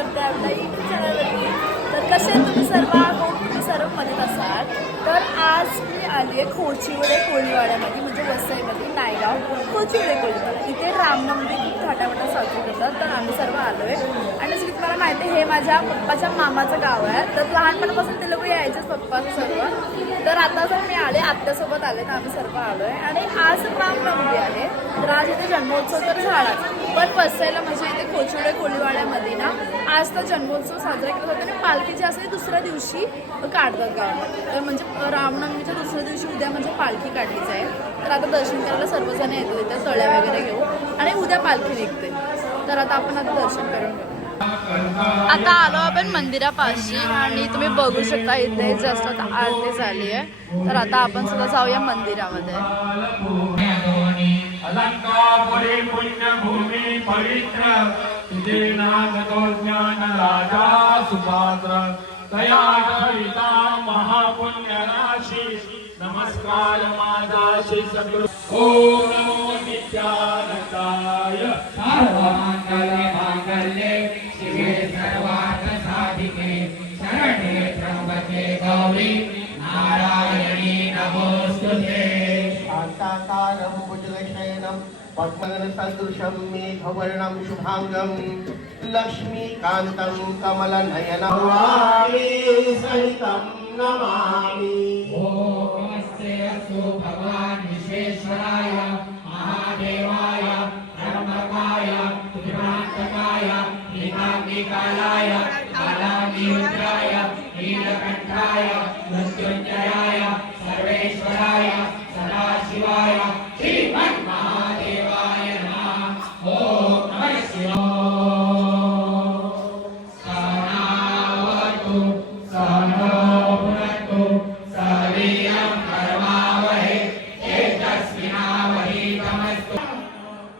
करते आपल्या यूट्यूब चॅनलवरती. तर कसे तुम्ही सर्व तुम्ही सर्व म्हणत असाल. तर आज मी आली आहे खोचिवडे कोळीवाड्यामध्ये, म्हणजे वसईमध्ये नायगाव खोचिवडे कोळीवाडा. इथे रामनवमी खूप थाटामाटात साजरी करतात. तर आम्ही सर्व आलो आहे आणि जसं की तुम्हाला माहिती आहे हे माझ्या पप्पाच्या मामाचं गाव आहे. तर लहानपणापासून ते लोक यायचेच पप्पा सर्व. तर आता जर मी आले आत्यासोबत आले तर आम्ही सर्व आलो आहे आणि आज रामनवमी आहे. तर आज इथे जन्मोत्सव तर झालाच, पण वसईला म्हणजे इथे खोचिवडे कोळीवाड्यामध्ये ना आज तर जन्मोत्सव साजरा केला जातो आणि पालखी जी असते दुसऱ्या दिवशी काढतात गावात. म्हणजे रामनवमीच्या दुसऱ्या दिवशी उद्या म्हणजे पालखी काढलीच आहे. तर आता दर्शन करायला सर्वजण येतात इथे तळ्या वगैरे घेऊन आणि उद्या पालखी निघते. तर आता आपण आता दर्शन करून घेऊ. आता आलो आपण मंदिरापाशी आणि तुम्ही बघू शकता इथे जस्ट आता आरती झाली आहे. तर आता आपण सुद्धा जाऊया मंदिरामध्ये. अलंकापुरी पुण्यभूमी पवित्र तुझे नागतो ज्ञान राजा सुपात्र तया करिता महापुण्य राशी नमस्कार माझाशी सद्गुरु. ओम नमो नित्यानंदाय सर्वमंगले मांगल्ये शिवे सर्वार्थ साधिके शरणे त्र्यंबके गौरी नारायणी नमोस्तुते. शांताकारं भुजगशयनं पद्मगणसदृशं मेघवर्णं शुभांगं लक्ष्मीकान्तं कमलनयनं वाणी सहितं नमामि. ओम नमस्ते अस्तु भगवान् विश्वेश्वराय महादेवाय ब्रह्मकाय त्रिभुवनान्तकाय नीलाम्बिकालाय कालाग्निरुद्राय नीलकण्ठाय मृत्युञ्जयाय सर्वेश्वराय सदाशिवाय श्रीमन्महादेवाय नमः. ओम नमः शिवाय. सहनावतु सहनौ भुनक्तु सवीर्यं कर्मावहै तेजस्विनावधीतमस्तु.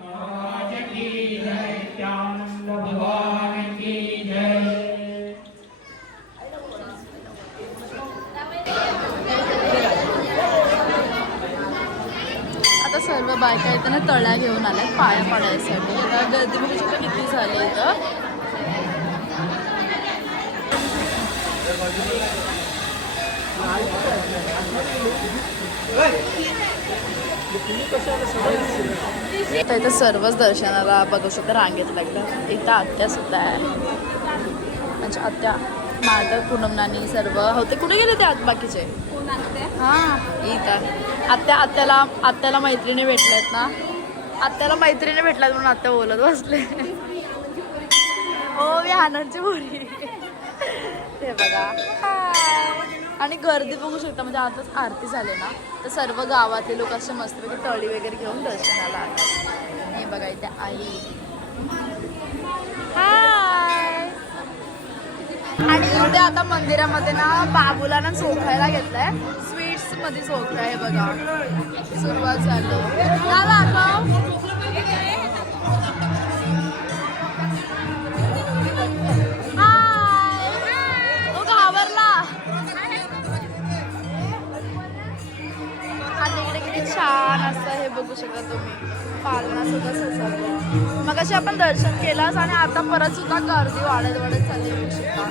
महाराज की जय, नित्यानंद भगवान की जय. आता सर्व बायका येताना तळ्या घेऊन आल्यात पाया पाडायसाठी. आता गर्दी बघू शकता किती झाली इथं. आता इथं सर्वच दर्शनाला बघू शकता रांगेत लागलं. इथं आत्या सुद्धा आहे, म्हणजे आत्या माझं पूनमनानी सर्व होते. कुठे गेले ते आत बाकीचे? हां इथं आत्याला मैत्रिणी भेटल्यात ना. आत्याला मैत्रिणी भेटल्यात म्हणून आत्या बोलत बसले. हो मी आनंदची बोरी. हे बघा आणि गर्दी बघू शकता. म्हणजे आताच आरती झाली ना तर सर्व गावातले लोक असे मस्तपैकी तळी वगैरे घेऊन दर्शनाला आले. हे बघा इथे आई. हाय. आणि इथे आता मंदिरामध्ये ना बाबूला ना चोखायला घेतलाय. स्वीट्स मध्ये चोखला आहे बघा. सुरुवात झाली. तो घाबरला. आणि इकडे किती छान असतं हे बघू शकता तुम्ही. पालना सुद्धा सजवलं. मग अशी आपण दर्शन केलं आणि आता परत सुद्धा गर्दी वाढत चालली बघू शकता.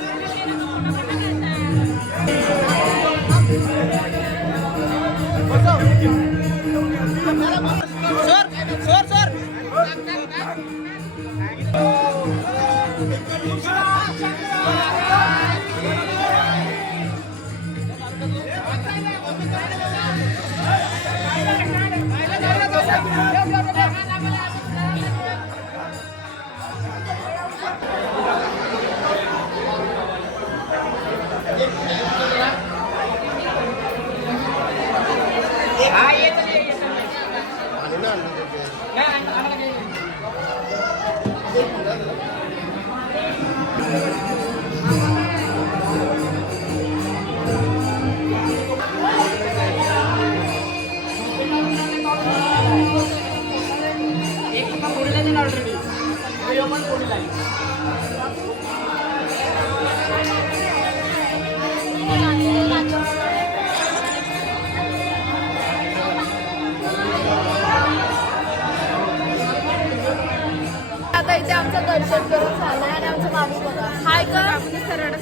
बघा हाय कर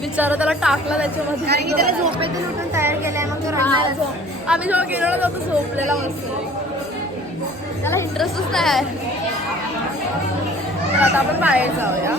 विचारा त्याला टाकला त्याच्यामध्ये कारण की त्याला झोपेतून उठून तयार केलंय मग तो हा, रडणारच. आम्ही जेव्हा गेलो ना तो झोपलेला मस्त त्याला इंटरेस्टच नाही आहे तर आता आपण बाहेर जाऊया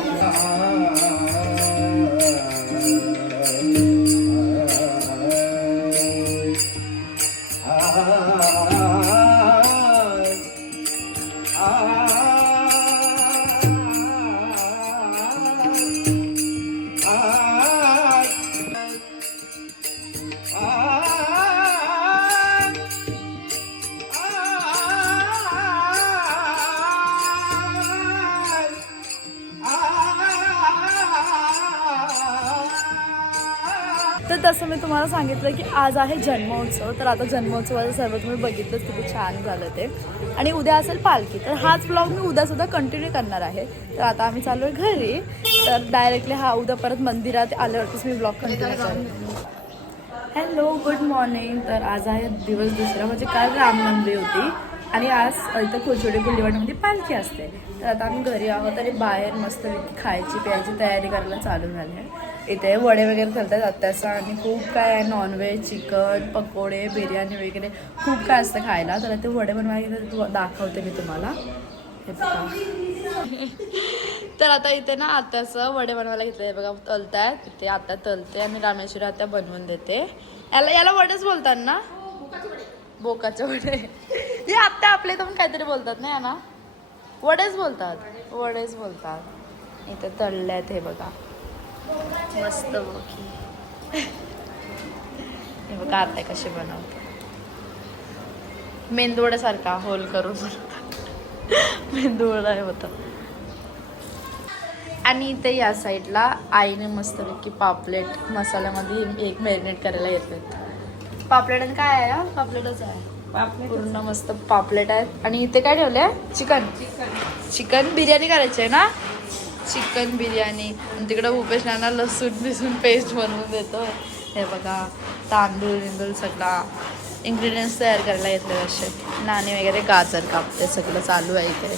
तर तसं मी तुम्हाला सांगितलं की आज आहे जन्मोत्सव तर आता जन्मोत्सवाचं सर्व तुम्ही बघितलंच किती छान झालं ते आणि उद्या असेल पालखी तर हाच ब्लॉग मी उद्यासुद्धा कंटिन्यू करणार आहे तर आता आम्ही चाललो आहे घरी तर डायरेक्टली हा उद्या परत मंदिरात आल्यावरतीच मी ब्लॉग कंटिन्यू करेन हॅलो गुड मॉर्निंग तर आज आहे दिवस दुसरा म्हणजे काल रामनवमी होती आणि आज इथं कोचोडे गुल्लीवाड्यामध्ये पालखी असते तर आता आम्ही घरी आहोत आणि बाहेर मस्त खायची प्यायची तयारी करायला चालू झाली आहे इथे वडे वगैरे करतात आत्याचा आणि खूप काय आहे नॉनव्हेज चिकन पकोडे बिर्याणी वगैरे खूप काय असतं खायला तर ते वडे बनवायला दाखवते मी तुम्हाला हे बघा तर आता इथे ना आत्याचं वडे बनवायला घेतलं आहे बघा तलतायत इथे आत्या तलते आणि रामेश्वरी आत्या बनवून देते याला वडेच बोलतात ना बोकाचे वडे हे आत्या आपल्या इथं पण काहीतरी बोलतात ना ना वडेच बोलतात इथे तळले आहेत हे बघा मस्त बोकी हे बघा आत्या कसे बनवते मेंदूवड्यासारखा होल करून मेंदूवडा होता आणि इथे या साईडला आईने मस्तपैकी पापलेट मसाल्यामध्ये एक मॅरिनेट करायला येते पापलेट आणि काय आहे पापलेटच आहे पूर्ण मस्त पापलेट आहेत आणि इथे काय ठेवलंय चिकन बिर्याणी करायची आहे ना चिकन बिर्याणी आणि तिकडं भूपेश नाना लसूण बिसून पेस्ट बनवून देतो हे बघा तांदूळ सगळा इंग्रेडियंट्स तयार करायला येतले असे नाणे वगैरे गाजर कापते सगळं चालू आहे इथे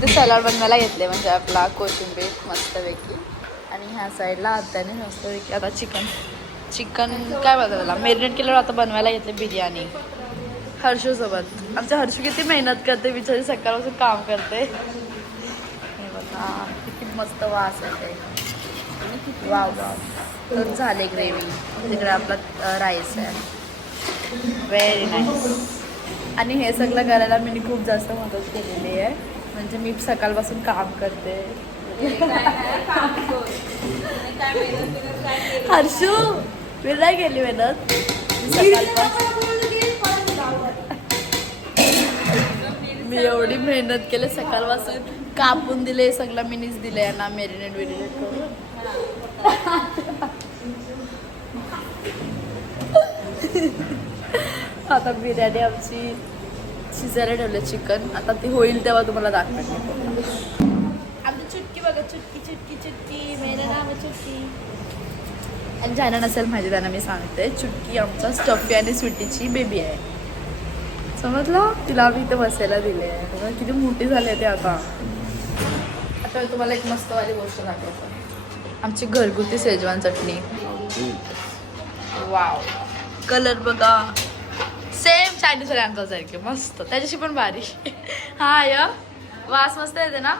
ते सलाड बनवायला घेतले म्हणजे आपला कोशिंबीर मस्तपैकी आणि ह्या साईडला आत्याने मस्तपैकी आता चिकन काय बोलतात त्याला मॅरिनेट केल्यावर आता बनवायला घेतले बिर्याणी हर्षूसोबत आमच्या हर्षू किती मेहनत करते बिचारी सकाळपासून काम करते हे बघा किती मस्त वास येते वाव तर झाले ग्रेव्ही तिकडे आपला राईस आहे व्हेरी नाईस आणि हे सगळं करायला मी खूप जास्त मदत केलेली आहे म्हणजे मी सकाळपासून काम करते हर्षू मी नाही गेली मेहनत मी एवढी मेहनत केली सकाळपासून कापून दिले सगळं मिनीच दिले ना मॅरिनेट बिरिनेट करून आता बिर्याणी आमची शिजायला ठेवले चिकन आता ती होईल तेव्हा तुम्हाला दाखवेन आमची चुटकी बघा चुटकी मेरा नाम चुटकी आणि ज्यांना नसेल माहिती त्यांना मी सांगते चुटकी आमचा स्टफी आणि स्वीटीची बेबी आहे समजलं तिला आम्ही इथे बसायला दिले आहे किती मोठी झाली आहे ते आता मी तुम्हाला एक मस्तवाली गोष्ट दाखवतो आमची घरगुती शेजवान चटणी वाव कलर बघा सेम चायनीज सारखे मस्त त्याच्याशी पण बारीक हा या वास मस्त येते ना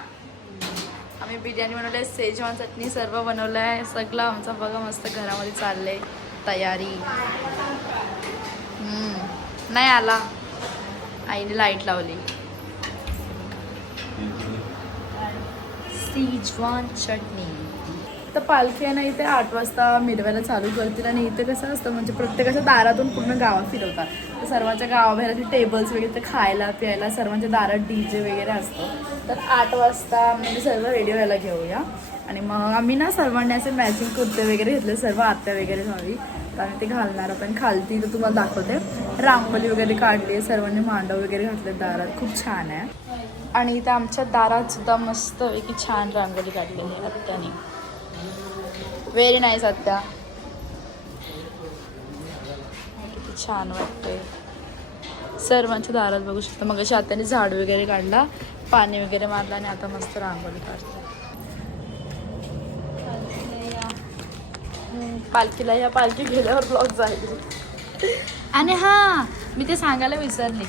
आम्ही बिर्याणी बनवली शेजवान चटणी सर्व बनवलं आहे सगळं आमचं बघा मस्त घरामध्ये चाललंय तयारी नाही आला आईने लाईट लावली शेजवान चटणी तर पालखी आहे ना इथे 8 वाजता मिरवायला चालू करतील आणि इथे कसं असतं म्हणजे प्रत्येकाच्या दारातून पूर्ण गावात फिरवतात तर सर्वांच्या गावाबाहेर टेबल्स वगैरे ते खायला प्यायला सर्वांच्या दारात DJ वगैरे असतं तर 8 वाजता म्हणजे सर्व रेडी व्हायला घेऊया आणि मग आम्ही ना सर्वांनी असे मॅचिंग कुर्ते वगैरे घेतले सर्व आत्या वगैरे झाली तर आम्ही ते घालणार पण खालती तर तुम्हाला दाखवते रांगोळी वगैरे काढली सर्वांनी मांडव वगैरे घातले दारात खूप छान आहे आणि इथे आमच्या दारात सुद्धा मस्तपैकी छान रांगोळी काढलेली आहे आत्याने व्हेरी नाईस आत्या छान वाटते. सर्वांच्या दारात बघू शकता. मग अशा आत्याने झाड वगैरे काढला, पाणी वगैरे मारलं आणि आता मस्त रांगोळी काढते. पालखीला या, पालखी गेल्यावर ब्लॉग जाईल. आणि हां, मी ते सांगायला विसरले.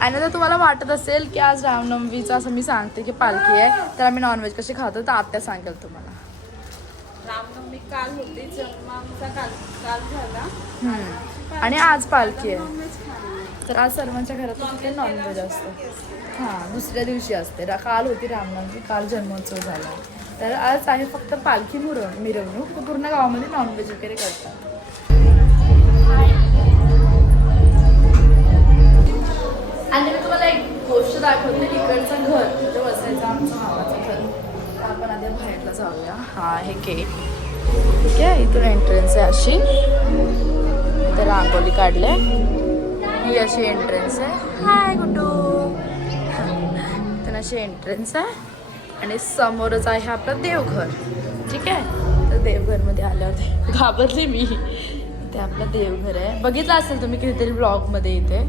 आणि जर तुम्हाला वाटत असेल की आज रामनवमीचं असं मी सांगते की पालखी आहे, तर आम्ही नॉनव्हेज कशी खातो तर आत्या सांगेल तुम्हाला. रामनवमी काल होती, जन्माचा काल झाला आणि आज पालखी आहे. नॉनव्हेज खाणार. तर आज सर्वांच्या घरात तिथे नॉनव्हेज असतं. हां, दुसऱ्या दिवशी असते. काल होती रामनवमी, काल जन्मोत्सव झाला. तर आज आहे फक्त पालखी मिरवणूक. तर पूर्ण गावामध्ये नॉनव्हेज वगैरे करतात. आणि मी तुम्हाला एक गोष्ट दाखवते. इकडचं घर म्हणजे वसायचं आमचं मामाचं घर. तर आपण आधी बाहेरला जाऊया. हा आहे गेट. ठीक आहे, इथून एंट्रन्स आहे अशी. इथे रांगोळी काढले. ही अशी एंट्रन्स आहे. हाय गुड्डू. तर अशी एंट्रन्स आहे आणि समोरच आहे आपलं देवघर. ठीक आहे, तर देवघरमध्ये आले होते, घाबरले मी. इथे आपलं देवघर आहे, बघितलं असेल तुम्ही कितीतरी ब्लॉगमध्ये इथे.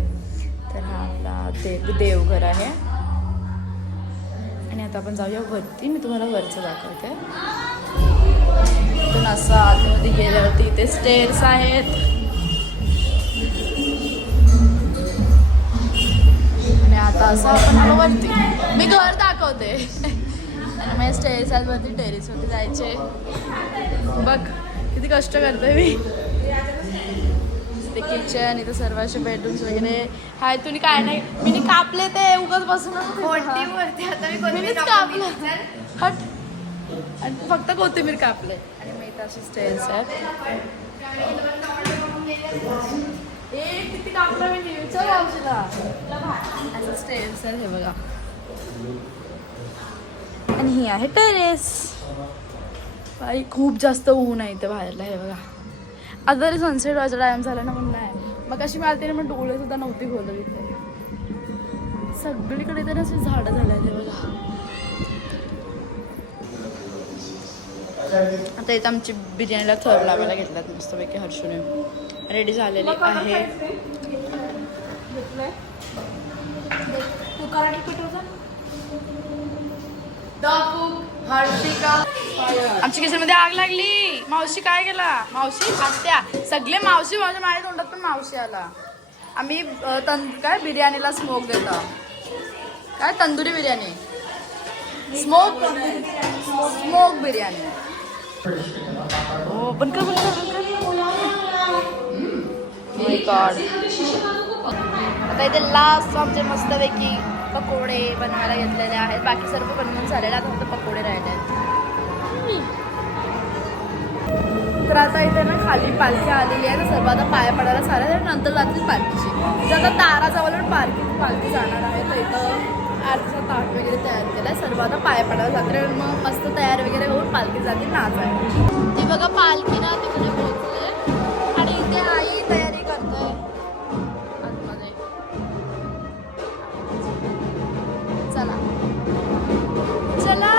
तर हा आपला देवघर आहे. आणि आता आपण जाऊया वरती. मी तुम्हाला वरचं दाखवते. इथून असं आतमध्ये गेल्यावरती इथे स्टेअर्स आहेत. आणि आता असं आपण आलो वरती. मी घर दाखवते. आणि मग स्टेअर्स आहेत वरती, टेरेसवरती जायचे. बघ किती कष्ट करते मी. ते किचन, इथं सर्व असे बेडरूम्स वगैरे हाय. तुम्ही काय नाही, मी कापले ते उगाच बसून मीच कापलं. हट. आणि फक्त कोथिंबीर कापले. आणि मग इथं असे स्टेअर्स आहेत. किती कापलं मी विचार औषधा. असं स्टेअर्स आहे हे बघा. आणि ही आहे टेरेस. बाई खूप जास्त ऊन आहे इथे बाहेरला. हे बघा, आता तरी सनसेट व्हायचा टाइम झाला ना, म्हणून नाही. मग अशी मला तरी मग डोळे सुद्धा नव्हती खोलत इथे. सगळीकडे तर अशी झाडं झाले ते बघा. आता इथं आमची बिर्याणीला थर लावायला घेतल्यात मस्तपैकी. हर्षूने रेडी झालेली आहे. आमच्या किचनमध्ये आग लागली. मावशी काय केला? मावशी आत्या सगळे मावशी माझ्या माझ्या तोंडात पण मावशी आला. आम्ही काय बिर्याणीला स्मोक देतो. काय तंदुरी बिर्याणी, स्मोक बिर्याणी. हो पण का आता इथे लास्ट आमचे मस्तपैकी पकोडे बनवायला घेतलेले आहेत. बाकी सर्व बनवून झालेलं, आता फक्त पकोडे राहिले आहेत. तर आता इथे ना खाली पालखी आलेली आहे. तर सर्व आता पाया पडायला चालेल. नंतर जातील पालखीची. जर आता दाराजवळ पालखी जाणार आहे. तर इथं आरतीचा ताट वगैरे तयार केला आहे. सर्व आता पाया पडायला जाते. मग मस्त तयार वगैरे होऊन पालखी जातील नाचायला. ती बघा पालखी ना तिकडे पोहोचले आणि इथे आई तयारी करते आतमध्ये. चला चला.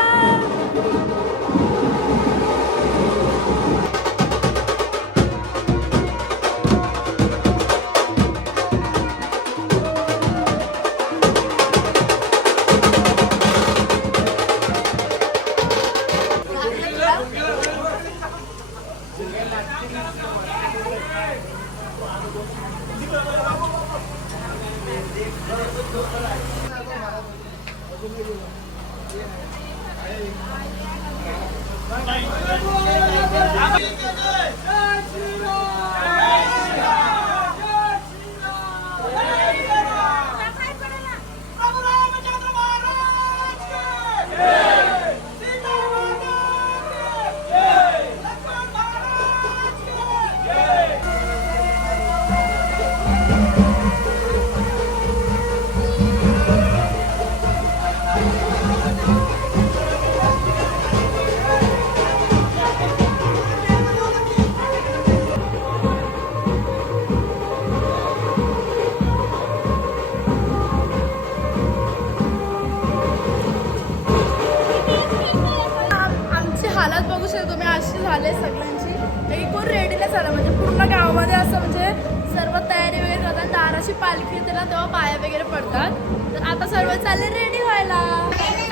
ना तेव्हा पाया वगैरे पडतात. तर आता सर्व चालले रेडी व्हायला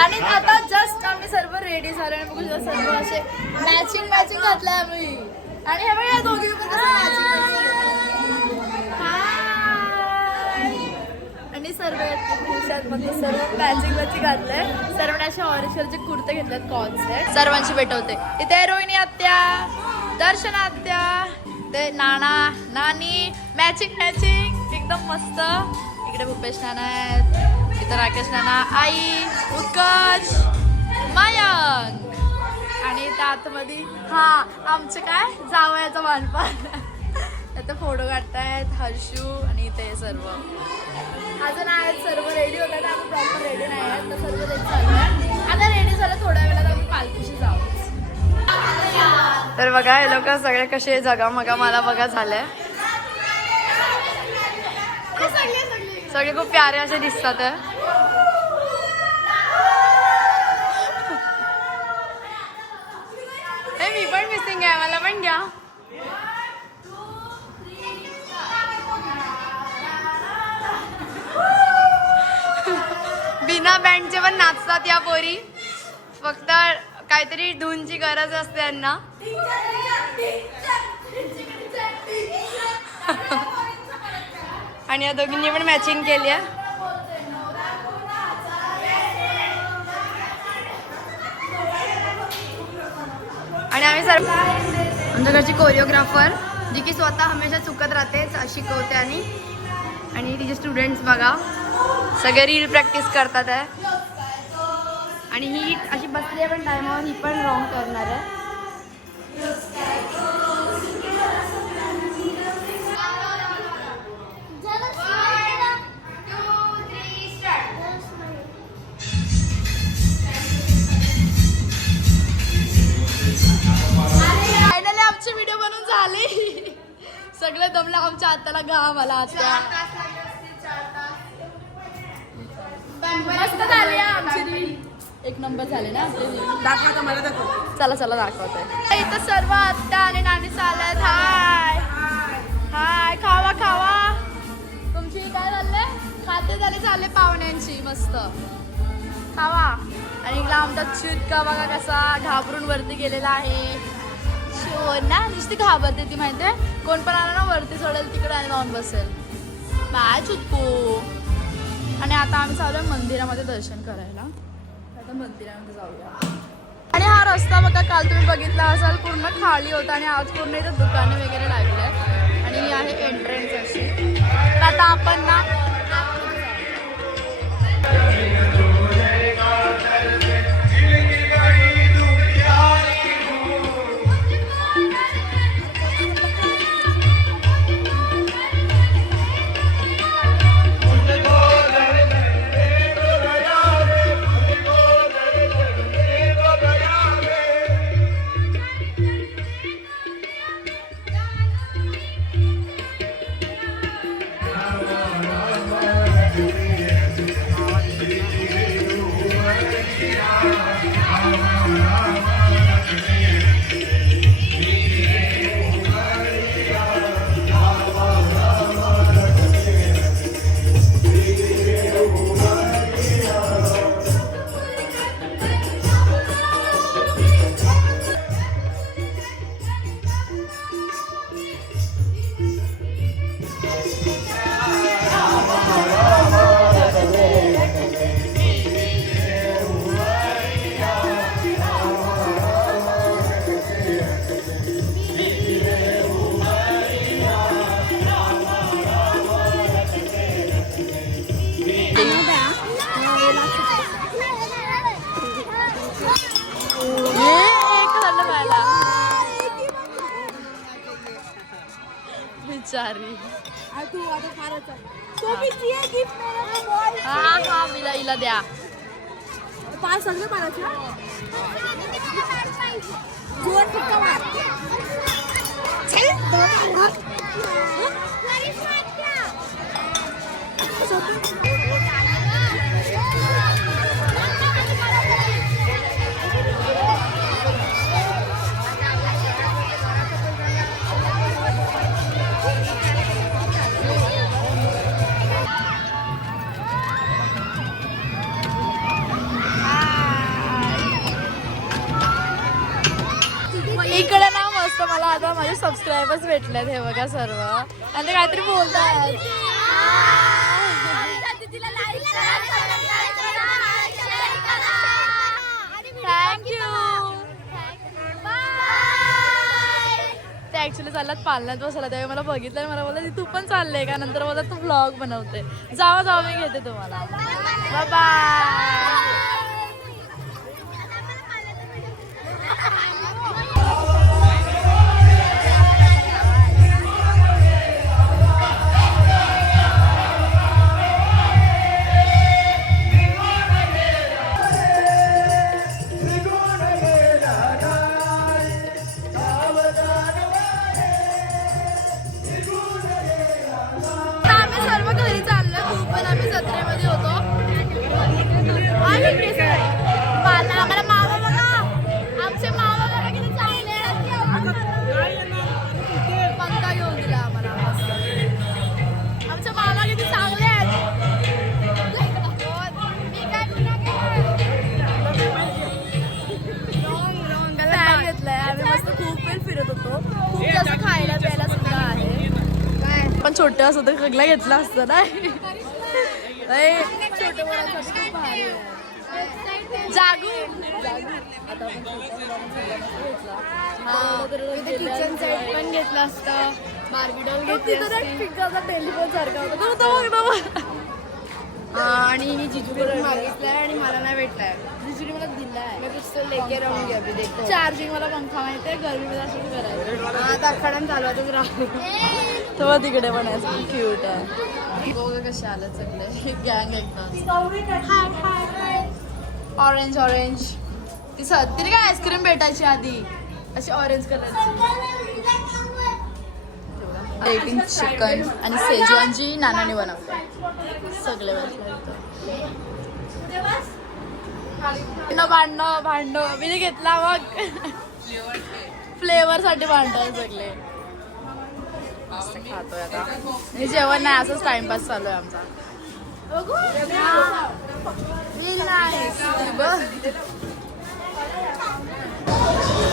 आणि आता जस्ट आम्ही सर्व रेडी झालो आणि बघू शकता सर्व असे मॅचिंग घातलंय आम्ही आणि हे बघा दोघी पण आणि सर्व मध्ये सर्व मॅचिंग घातलंय. सर्वांनी असे ऑरेंजचे कुर्ते घेतलेत कॉन्सेट. सर्वांची भेटवते. इथे रोहिणी आत्या, दर्शन आत्या, ते नाना नानी मॅचिंग एकदम मस्त. इकडे भूपेश नाना आहेत, इथं राकेश नाना, आई, उत्कर्ष, मयंक आणि त्या आतमध्ये आमचे काय जावयाचा मानपान. आता फोटो काढतायत हर्षू आणि ते सर्व अजून आहेत. सर्व रेडी होत आहेत. आम्ही प्रॉपर रेडी नाही आहेत तर सर्व रेडी चालू आहे. आता रेडी झालं थोड्या वेळात आम्ही पालखीशी जाऊ. तर बघा हे लोक सगळे कसे जगामगा मला बघा झाले. सगळे खूप प्यारे असे दिसतात. हे मी पण मिसिंग आहे, मला पण घ्या. बिना बँडचे पण नाचतात या पोरी. फक्त काहीतरी धूनची गरज असते यांना. आणि या दोघींनी पण मॅचिंग केली आहे. आणि आम्ही सर्व आमच्या घरची कोरिओग्राफर जी की स्वतः हमेशा चुकत राहते शिकवते आणि तिचे स्टुडंट्स बघा सगळे रील प्रॅक्टिस करतात आहे. आणि ही अशी बसली आहे पण टायमावर ही पण रॉंग करणार आहे. फायनली आमची व्हिडिओ बनवून झाली. सगळे दमले. आमच्या आत्याला घाम आला. आत्या मस्त झाली आमची रील. एक नंबर झाले ना आपली. चला दाखवते. इथं सर्व आत्या आणि नानी चालत. हाय खावा. तुमची काय झालंय? खाते चालले पाहुण्यांची. मस्त खावा. आणि इकडला आमचा चिटका बघा कसा घाबरून वरती गेलेला आहे. ना नुसती घाबरते ती माहितीये. कोण पण आला ना वरती सोडेल तिकडे आणि जाऊन बसेल. बाय चुटकू. आणि आता आम्ही चालूया मंदिरामध्ये दर्शन करायला. आता मंदिरामध्ये जाऊया. आणि हा रस्ता बघा काल तुम्ही बघितला असाल पूर्ण खाली होता आणि आज पूर्ण इथं दुकाने वगैरे लागले आहेत. आणि ही आहे एंट्रन्स अशी. तर आता आपण ना बिचारी. हा हिला द्या. पाच सगळे मारायचे. सबस्क्रायबर्स भेटलेत हे बघा सर्व आणि ते काहीतरी बोलतात. थँक्यू. ते ऍक्च्युली चाललात पालनात बसायला त्यावेळी मला बघितलं मला बोलत तू पण चाललंय का नंतर बोलत तू ब्लॉग बनवते. जावा जावा मी घेते तुम्हाला. Bye bye. आम्हाला मामा बघा आमचे मामा बघा किती चांगले पंखा घेऊन दिला आम्हाला मस्त. आमचे मामा किती चांगले आहेत. फॅन घेतलाय आम्ही मस्त खूप वेळ फिरत होतो. खूप जास्त खायला प्यायला सुद्धा आहे. पण छोटे असं तर सगळं घेतला असतं ना. छोटे मुलांसाठी खूप भारी आहे. जागू आता किचन सेट पण घेतलं असतं. बार्बी डॉल घेतली असती. टेलिफोन सारखा होता. आणि हिने जिजूकडून मागितलाय आणि मला नाही भेटलाय. जिजूने मला दिलाय. मैं तुझसे लेके रहूंगी अभी देखो. चार्जिंग मला पंखा माहितीये गरमीमध्ये असं करायचं. हा दाखवून चालवतच राहू. तेव्हा तिकडे पण आहे क्यूट आहे. बघ कसे आले सगळे गँग एकदम. ऑरेंज ऑरेंज तिने काय आईस्क्रीम भेटायची आधी अशी ऑरेंज कलरची. एटिंग चिकन आणि सेजवान जी नानाने बनवलं सगळे भांडण मी घेतला मग फ्लेवर साठी भांडण सगळे. मस्त खातोय आता. मी जेवण नाही असंच टाइमपास चालू आहे आमचा.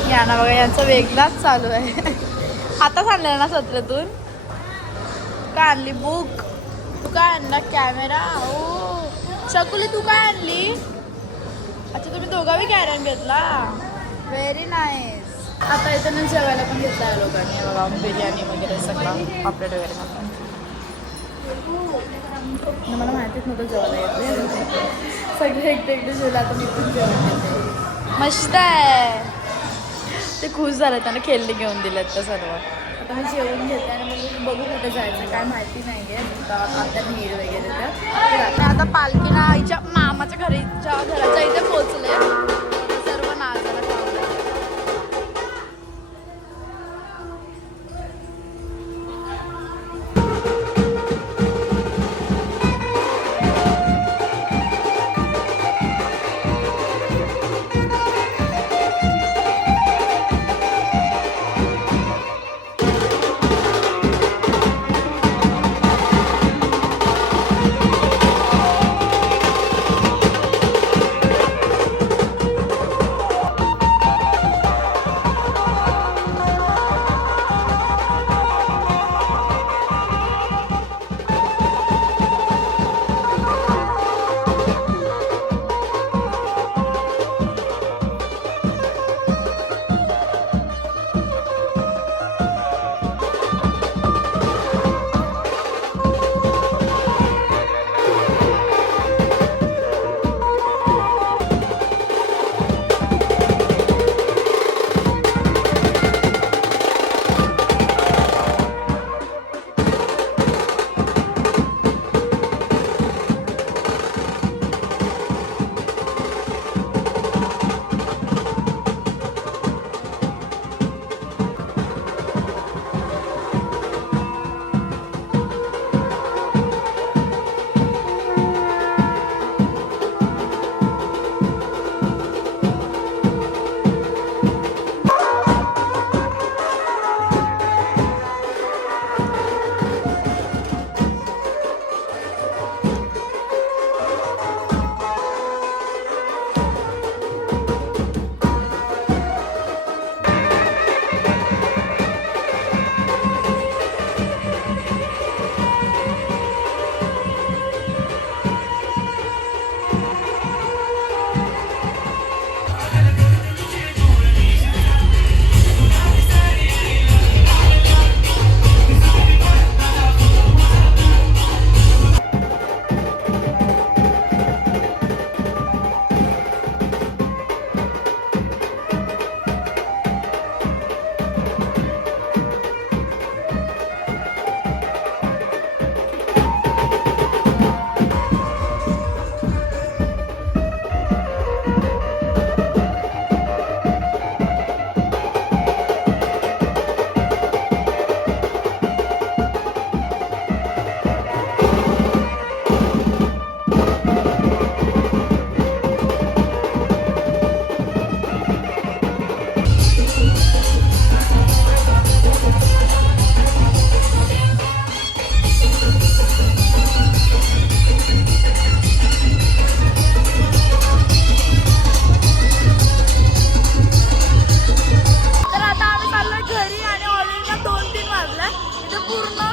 या ना बघा यांचा वेगळाच चालू आहे. आता आणलेला ना सत्रातून काय आणली बुक. तू काय आणला कॅमेरा. ओ शकुली तू काय आणली. अच्छा तुम्ही दोघांनी कॅरम घेतला. Very nice. आता इथं जेवायला पण घेतला आहे लोकांनी बघा बिर्याणी वगैरे सगळं पापलेट वगैरे खातात. मला माहितीच नव्हतं जेवायला घेतले. सगळे एकटे एकटे जेवला आता मी पण जेवण घेते. मस्त आहे. ते खुश झाले त्याने खेळणी घेऊन दिलेत तर सर्व. आता मी जेवून घेते आणि मग बघू कुठे जायचं काय माहिती नाही आहे. आता नीड वगैरे तर आता पालखीला आईच्या मामाच्या घराच्या इथे पोहोचले. सर्व नाचायला लावलं.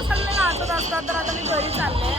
सगळे नाचत असतात तर आता मी घरी चालले